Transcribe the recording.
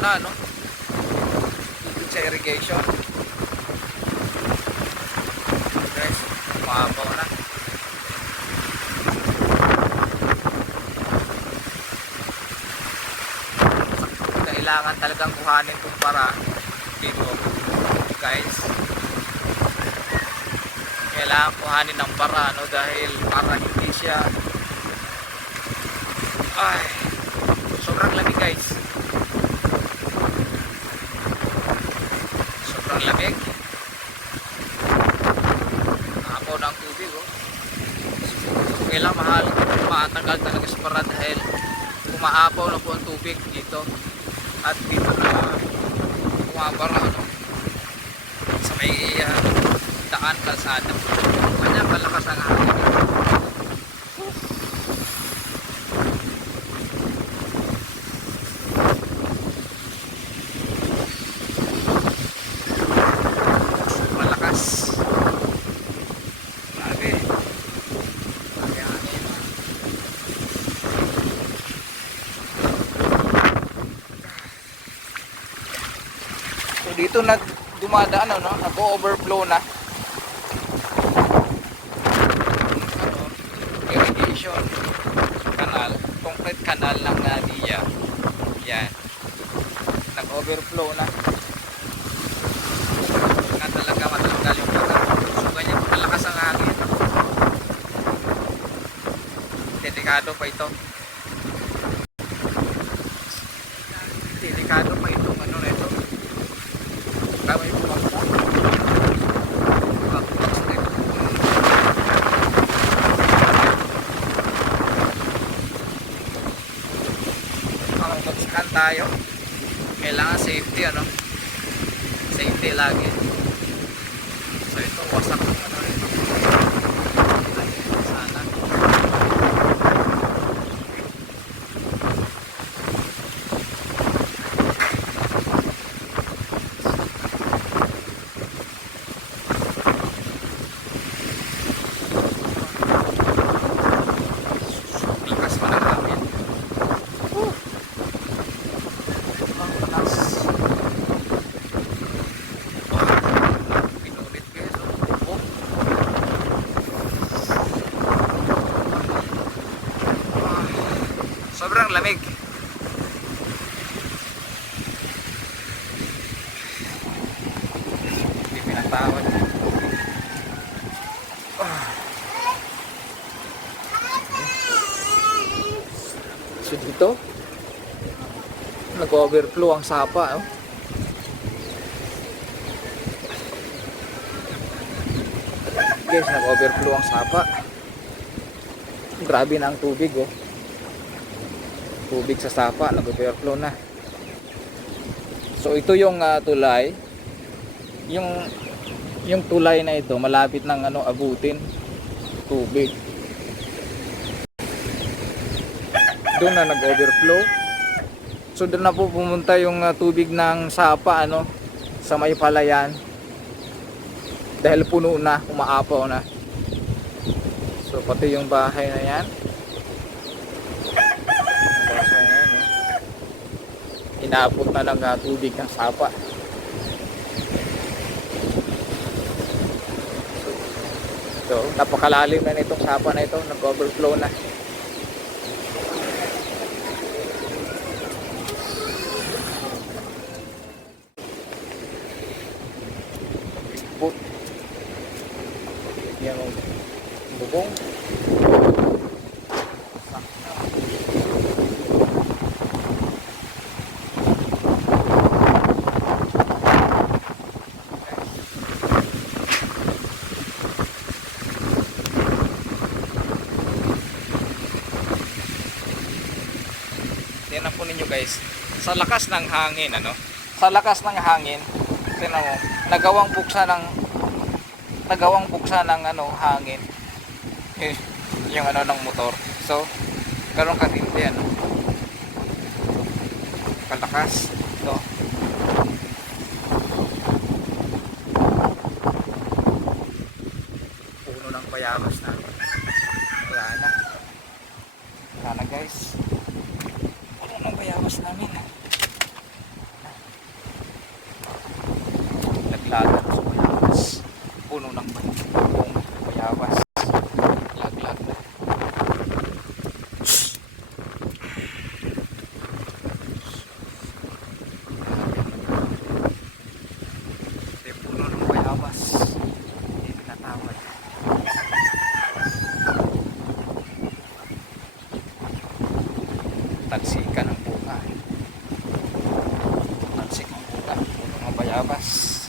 na, no? Tubig sa irrigation. Guys, umabaw na. Kailangan talagang kuhanin kung para dito, guys. Kailangan kuhanin ng para, no? Dahil para hindi siya sobrang lamig, guys. Sobrang lamig. Ako ng tubig, oh. So, kailangan mahal, matagal talaga sa para dahil umaapaw na po ang tubig dito. At dito na umabara, no? Sa may daan, kalsada. Kanya kalakas ang hangin. Malakas. Grabe. Grabe hangin. So dito na dumadaan, no? Nag-overflow na. Irrigation canal, concrete canal ng NIA. Yan. Nag-overflow na. Na talaga matanggal yung baga. So ganyan malakas ang hangin. Delikado pa ito. Delikado pa itong ano na ito. Kaway mo lang. Tayo kailangan safety, ano, safety lagi. So ito wasak ng ano ito sana. Likas pa ng hangin. Sobrang lamig. Hindi pinatawad. So dito nag-overflow ang sapa, oh. Guys, nag-overflow ang sapa. Grabe na ang tubig, oh. Tubig sa sapa, nag-overflow na. So ito yung tulay. Yung tulay na ito malapit ng ano abutin tubig. Doon na nag-overflow. So doon na po pumunta yung tubig ng sapa, ano, sa may palayan. Dahil puno na, umaapaw na. So pati yung bahay na yan. Inaabot na ng tubig ng sapa. So, napakalalim na nitong sapa na ito, nag-overflow na. But, yan ang bubong. Tingnan po ninyo, guys, sa lakas ng hangin, ano, sa lakas ng hangin, tingnan mo, nagawang buksa ng ano, hangin yung ano ng motor. So karon katindi, ano, kalakas ito. Puno ng bayabas na, wala na guys. Bayabas namin. laglagan sa bayabas. Puno ng bayabas. Laglag na. May puno ng bayabas. Hindi pinatawad. Talsikan ng bunga. Talsik ng bunga. Puno ng bayabas.